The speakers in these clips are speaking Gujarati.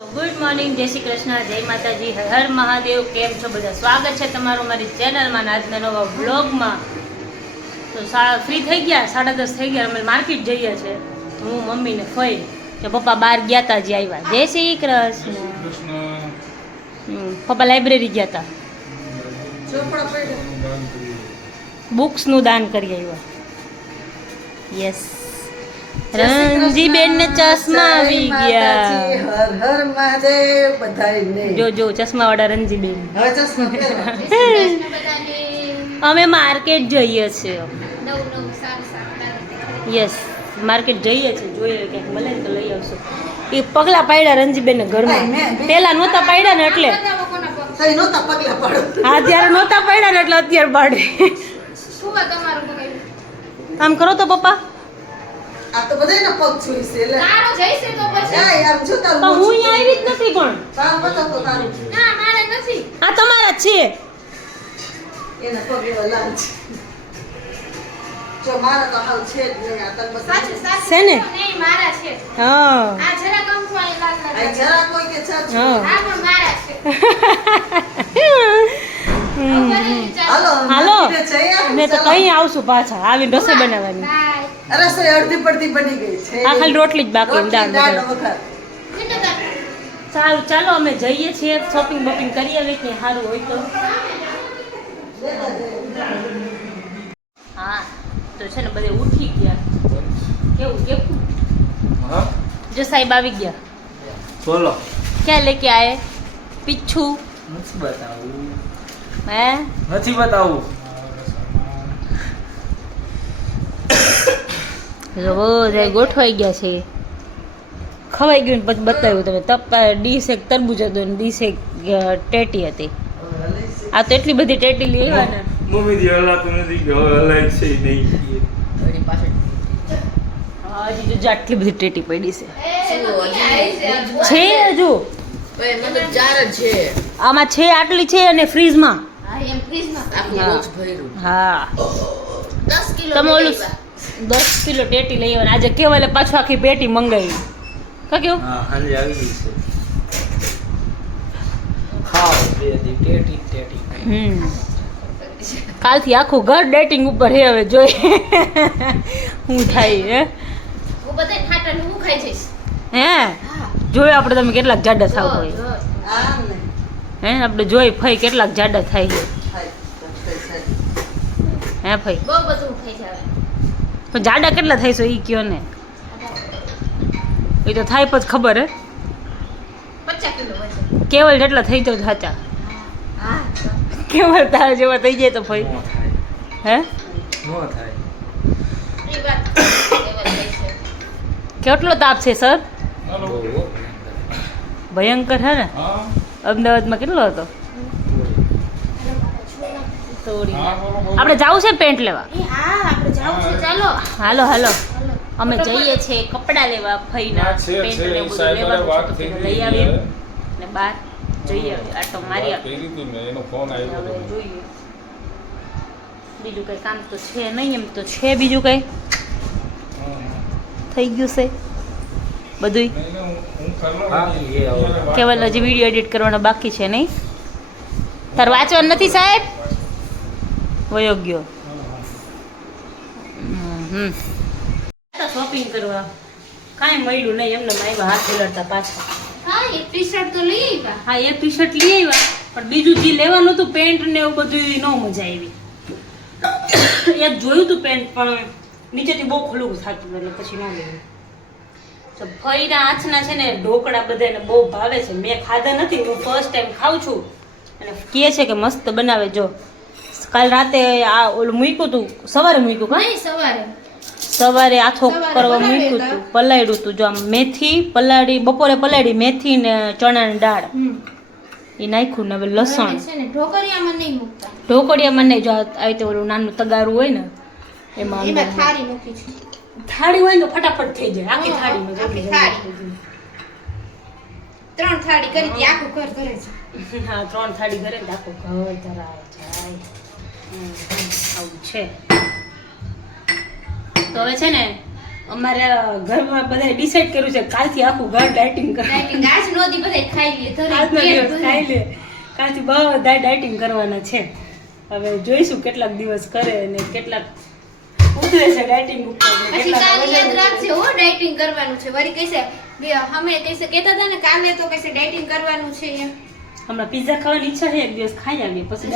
ગુડ મોર્નિંગ જય શ્રી કૃષ્ણ જય માતાજી હર હર મહાદેવ કેમ છો બધા? સ્વાગત છે તમારું મારી ચેનલમાં આજના નવા વ્લોગમાં. તો સા ફ્રી થઈ ગયા સાડા દસ થઈ ગયા અમે માર્કેટ જઈએ છે. હું મમ્મીને ફઈ કે પપ્પા બહાર ગયા હતા જે આવ્યા જય શ્રી કૃષ્ણ. પપ્પા લાઇબ્રેરી ગયા હતા બુક્સનું દાન કરી આવ્યા યસ રણજીબેન ને ચશ્મા આવી ગયા. હર હર મહાદેવ બધાને જો જો ચશ્મા વાળા રણજીબેન હવે ચશ્મા. અમે માર્કેટ જઈએ છીએ. યસ માર્કેટ જઈએ છીએ. જોઈએ ક્યાંક મળે તો લઈ આવશું. એ પગલા પાડ્યા રણજીબેન ઘરમાં. પેલા નહોતા પાડ્યા ને એટલે. હા ત્યારે નહોતા પાડ્યા ને એટલે અત્યારે પાડે. આમ કરો તો પપ્પા. આ તો બધાયના પગ જોઈશે એટલે જાય યાર જો તારું પણ હું. અહીંયા આવી જ નથી પણ. તારું બતાવતો તારું. આ તમારા જ છે. એના પગ એવા લાલ છે. જો મારા તો હાલ છે જ નહીં આ તને બતાવું. છે ને? હા. આ જરા કોઈ કે ચાચુ. હા. હાલો મેં ને તો. કઈ આવશું પાછા. આવીને રસોઈ બનાવવાની. રસોઈ અડધી પડધી બની ગઈ છે આ ખાલી રોટલી જ બાકી ને દાળ રોટલી, દાળ, વઘાર. વઘાર. સારું ચાલો અમે જઈએ છીએ શોપિંગ બોપિંગ કરી આવીએ કે સારું હોય તો. હા તો છે ને બધે ઉઠી ગયા. કેવું કેવું? હા? જો સાહેબ આવી ગયા. બોલો. ક્યાં લેકે આયે? પીછું નથી બતાવું. હે? નથી બતાવું. બધા ગોઠવાઈ ગયા છે. ખવાઈ ગયું ને પછી બતાવ્યું તમે. તપ ડીશ એક તરબૂચ હતું ને ડીશ એક ટેટી હતી. આ તો એટલી બધી ટેટી લઈ આવ્યા ને. મમ્મી થી હલાતું નથી કે હવે હલાય છે નહીં. હજી જો આટલી બધી ટેટી પડી છે. છે. હજુ આમાં છે આટલી છે અને ફ્રીજમાં. હા તમે ઓલું દસ કિલો ટેટી લઈ આવવાના આજે એટલે પાછું આખી પેટી મંગાવી. કા કેવું? હા હાલે આવી ગઈ છે. ખાઓ બે દી ટેટી ટેટી. હમ. કાલથી આખું ઘર ડેટિંગ ઉપર હે હવે જોઈ. હું થાય હે? હે જોઈ આપણે તમે કેટલાક જાડા થાવ હોય. હે આપણે જોઈ ફઈ કેટલાક જાડા થાય હે ફઈ? બહુ થાય. હે ફઈ પણ જાડા કેટલા થાય છે એ કયો ને? એ તો થાય પછી ખબર હે? કેવલ જેટલા થઈ તો સાચા. કેવલ તારા જેવા થઈ જાય તો ફઈ હે? કેટલો તાપ છે સર? ભયંકર હે ને? અમદાવાદમાં કેટલો હતો? આપણે જવું છે પેન્ટ લેવા? હાલો હાલો. અમે જઈએ છીએ કપડાં લેવા ફઈના પેન્ટ ને બધું લેવાનું લઈ આવીએ ને બહાર જઈએ આટો મારી કરી એનો ફોન આવ્યો હવે જોઈએ. બીજું કઈ કામ તો છે નહીં એમ તો છે બીજું કઈ. થઈ ગયું છે બધુંય? કેવલ હજી વીડિયો એડિટ કરવાનો બાકી છે નહીં? તાર વાંચવાનું નથી સાહેબ? વયો ગયો. હમ. શોપિંગ કરવા. કાંઈ મળ્યું નહીં એમને આવ્યા હાથ ઉલાડતા પાછા. હા એક ટી શર્ટ તો લઈ આવ્યા હા એક ટી શર્ટ લઈ પણ બીજું જે લેવાનું હતું પેન્ટ ને એવું બધું ન મજા આવી. એક જોયું હતું પેન્ટ પણ નીચેથી બહુ ખુલ્લું થતું એટલે પછી ન લેવું. તો ફઈના હાથના છે ને ઢોકળા બધાને બહુ ભાવે છે. મેં ખાધા નથી હું ફર્સ્ટ ટાઈમ ખાઉં છું. અને કહે છે કે મસ્ત બનાવે જો. કાલ રાતે આ ઓલું મૂક્યું હતું સવારે મૂક્યું કાંઈ સવારે. આથો કરવા મૂક્યું હતા. પલાળ્યું હતું. જો આમ મેથી પલાળી બપોરે પલાળી મેથી ને ચણાની દાળ. એ નાખ્યું ને હવે લસણ. ઢોકરિયામાં નહીં મૂકતા. ઢોકળિયામાં નહીં જો આ આવી રીતે ઓલું નાનું તગારું હોય ને એમાં એમાં થાળી મૂકી છે. થાળી હોય ને તો ફટાફટ થઈ જાય. આખી થાળી. ત્રણ થાળી કરી હતી આખું ઘર કરે છે. હા ત્રણ થાળી ઘરે આખું ઘર ધરાય જાય હમ, હમ, આવું છે. તો હવે છે ને અમારા ઘરમાં બધા ડિસાઈડ કર્યું છે કાલથી આખું ઘર ડાયટિંગ કરે આજ નો દી ખાઈ લે આજનો દિવસ ખાઈ લે. કાલથી બધા ડાયટિંગ કરવાના છે. હવે જોઈશું કેટલાક દિવસ કરે અને કેટલાક ઉતરે છે ડાયટિંગ ઉપર પછી કાલે યાદ રાખજે હો ડાયટિંગ કરવાનું છે. વળી કહેશે બે અમે કહેશે કહેતા હતા ને કાલે તો કહેશે ડાયટિંગ કરવાનું છે એમ. હમણાં પીઝા ખાવાની ઈચ્છા છે એક દિવસ ખાઈ આવીએ પછી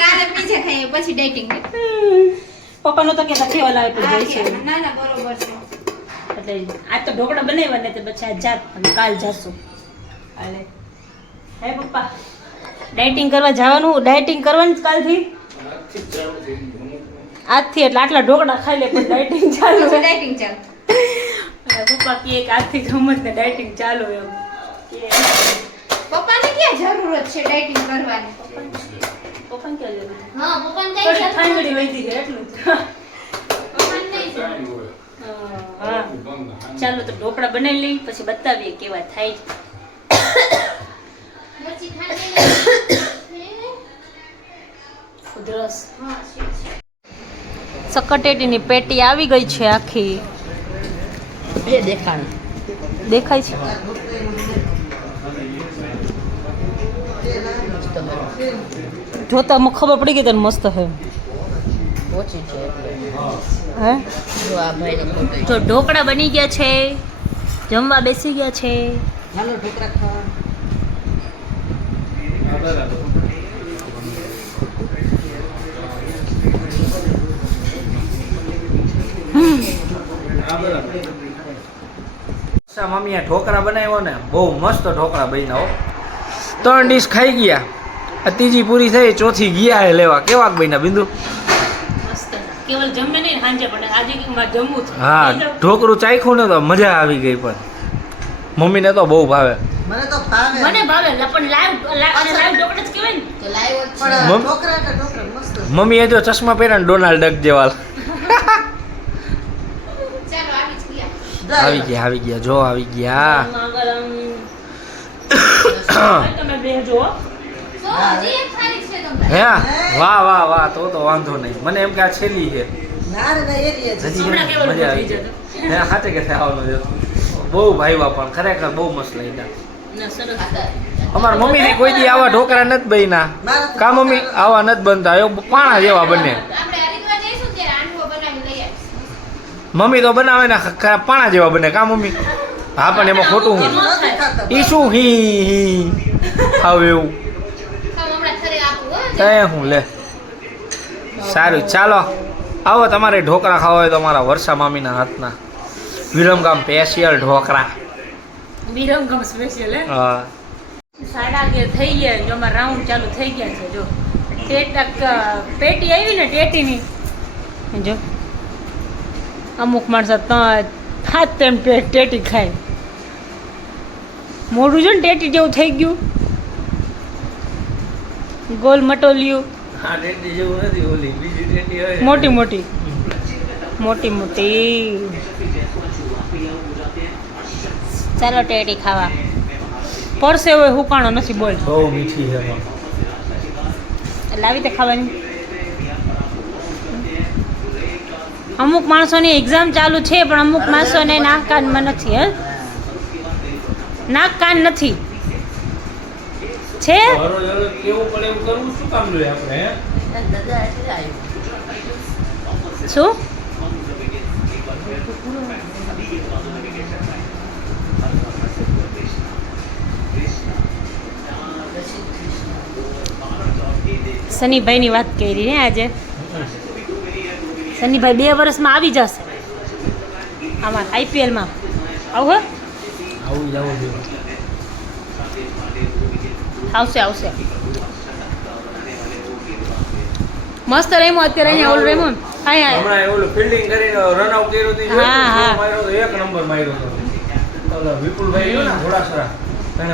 કાલે પીઝા ખાઈએ પછી ડાયટિંગ પપ્પાનો તો કે નથી હલાવે પણ જાય છે. ના ના બરોબર છે. એટલે આજ તો ઢોકળા બનાવ્યા ને તે પછી આજ જાત અને કાલ જાશું. હાલે. હે પપ્પા ડાયટિંગ કરવા જવાનું? ડાયટિંગ કરવાનું કાલથી? આજથી એટલે આટલા ઢોકળા ખાઈ લે પણ ડાયટિંગ ચાલુ છે ડાયટિંગ ચાલુ. પપ્પા કે એક આજથી ગમત ને ડાયટિંગ ચાલુ એમ. કે પપ્પાને ક્યાં જરૂરત છે ડાયટિંગ કરવાની? ક્યાં જરૂર છે? હા પપ્પાને કઈ થોડી ઠંડી વધી છે એટલું પપ્પાને નહીં. હા ચાલો તો ઢોકળા બનાવી લઈ પછી બતાવીએ કેવા થાય છે. સકટેટીની પેટી આવી ગઈ છે આખી. એ દેખાણ. દેખાય છે? જોતા મને ખબર પડી ગઈ તને મસ્ત હે. ઓછી છે હે? જો આ ભાઈને જો ઢોકળા બની ગયા છે જમવા બેસી ગયા છે. હાલો ઢોકળા ખાવા. મમ્મીએ ઢોકળા બનાવ્યો ને બહુ મસ્ત ઢોકળા બન્યા હો. ત્રણ ડીશ ખાઈ ગયા. આ ત્રીજી પૂરી થઈ ચોથી ગયા હે લેવા. કેવાક બન્યા બિંદુ? મસ્ત. કેવલ જમે નહીં સાંજે પણ આજે કે મારે જમવું છે. હા ઢોકરું ચાખ્યું ને તો મજા આવી ગઈ પણ. મમ્મીને તો બહુ ભાવે. મને તો ભાવે. મને ભાવે પણ લાઈવ લાઈવ જ ને. તો પણ ચશ્મા પહેર્યા ને ડોનાલ્ડ ડક જેવા આવી ગયા. આવી ગયા જો આવી ગયા. તમે બે હે? વાહ વાહ વાહ તો તો વાંધો નહીં. મને એમ કે આ છેલ્લી છે. મજા આવી જાય હાથે કે આવવાનું છે? બહુ ભાઈવા પણ ખરેખર બહુ મસ્ત લાગ્યા. અમારા મમ્મી કોઈ દી આવા ઢોકળા નથી બન્યા કા મમ્મી આવા નથી બનતા? એ પાણા જેવા બને. લઈ મમ્મી તો બનાવે ને પાણા જેવા બને. કા મમ્મી? હા પણ એમાં ખોટું હું નથી ઈ શું હી હી? આવે એવું. આપું હો લે. સારું ચાલો. આવો તમારે ઢોકળા ખાવા હોય તો મારા વર્ષા મામીના હાથના. વિરમગામ સ્પેશિયલ ઢોકળા. વિરમગામ સ્પેશિયલ હે? હા. સાડા અગિયાર થઈ ગયા જો અમારા રાઉન્ડ ચાલુ થઈ ગયા છે. જો. ટેટક પેટી આવી ને ટેટીની? જો. અમુક માણસો હાથ તેમ ટેટી ખાય. મોઢું છે ને ટેટી જેવું થઈ ગયું. ગોલ મટોલિયું. મોટી મોટી. મોટી મોટી. ચાલો ટેટી ખાવા. પરસે હોય હુકાણો નથી બોલ. બહુ મીઠી છે લાવી રીતે ખાવાની. અમુક માણસોની એક્ઝામ ચાલુ છે પણ અમુક માણસોને નાક કાનમાં નથી હે? નાક કાન નથી. છે? શું શું? સનીભાઈની વાત કરી ને આજે. સનીભાઈ બે વર્ષમાં આવી જશે. આમાં આઈપીએલમાં આવું આવું જ આવું જોઈએ. આવશે આવશે. મસ્ત રેમો અત્યારે અહીંયા ઓલ રેમો અહીંયા હમણાં ઓલું ફિલ્ડિંગ કરીને રન આઉટ કર્યો હતી હા, હા. માર્યો તો એક નંબર માર્યો તો. ઓલો વિપુલભાઈ ગયો ને ઘોડાસરા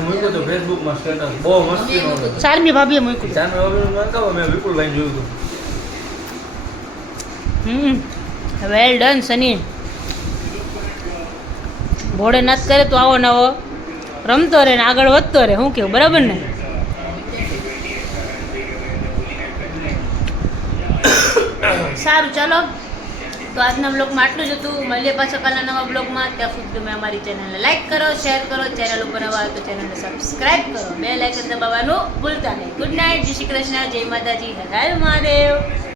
મૂક્યો તો ફેસબુકમાં સ્ટેટસ બહુ મસ્તી નો ચારમી ભાભીએ મૂક્યું. જાનુ અભિનંદન કહો મેં વિપુલભાઈ જોયું હતું. હમ. Well done Sunny. ભોળેનાથ કરે તો આવો નવો રમતો રહે ને આગળ વધતો રહે શું કેવું? બરાબર ને? સારું, ચાલો. તો આજના બ્લોગમાં આટલું જ હતું. મળીએ પાછા કાલના નવા બ્લોગમાં. ત્યાં સુધી તમે અમારી ચેનલને લાઈક કરો શેર કરો. ચેનલ ઉપર નવા તો ચેનલને સબસ્ક્રાઇબ કરો. બે લાઇકન દબાવવાનું ભૂલતા નહીં. ગુડ નાઇટ જય શ્રી કૃષ્ણ. જય માતાજી. હરાય હર મહાદેવ.